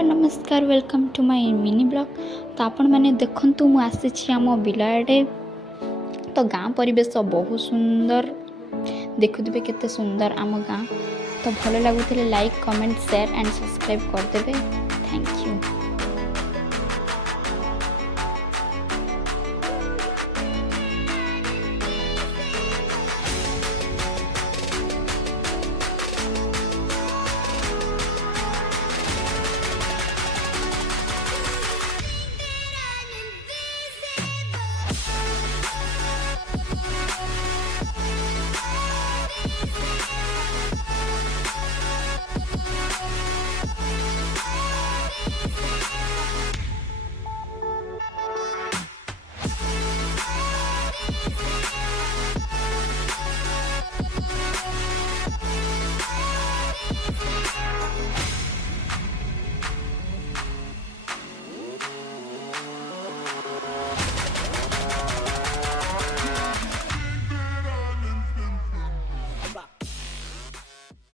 Hello नमस्कार welcome to my mini blog. तो आपण मैंने देखंतु मु आसीछि आम बिला आडे। तो गाँ परिवेश बहुत सुंदर देखुथिबे केते सुंदर आम गाँ। तो भल लगुले like comment share and subscribe करदेबे। Thank you.